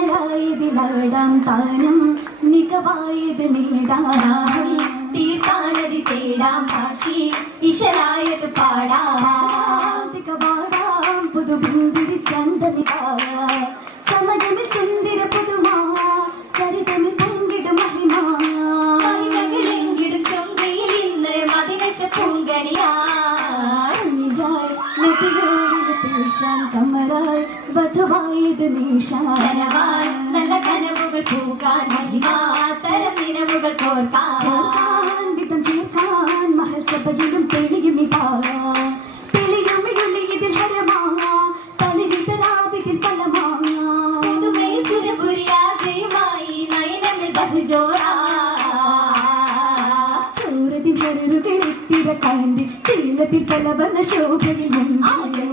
മലരായതിലാടാം താനം മികവായത് നേടാം തീർത്ഥാനതി തേടാം കാശി ഇശലായത് പാടാം പാടാം പുതുബുന്തിരി ചന്തമിതാ ചമകമിൽ സുന്ദര പുതുമാ ചരിതമിൽ പങ്കിടും മഹിമാ മഹിമകളെങ്കിലും ചൊങ്കയിൽ ഇന്ന് മദിനശ പൂങ്കനിയായി ാൻ കമറായി വധുവായത് നീശാനവായി നല്ല കനവുകൾ പൂക്കാൻ മഹിമാതരം നിലവുകൾ കോർക്കാൻ വിധം ചേർക്കാൻ മഹൽ സഭയിലും തെളിയുമിതാ തെളിയുമിയുള്ളി ഇതിൽ ഹരമാ തളിവിതരാവിതിൽ ഫലമാ പുതുമൈ സുരപുരിയാകയുമായി നയനമിൽ ബഹുജോറാ ചോരതിൽ ഹരറുകൾ എത്തിര കാന്തി ചീലത്തിൽ പല വർണ്ണ ശോഭയിൽ മുങ്ങി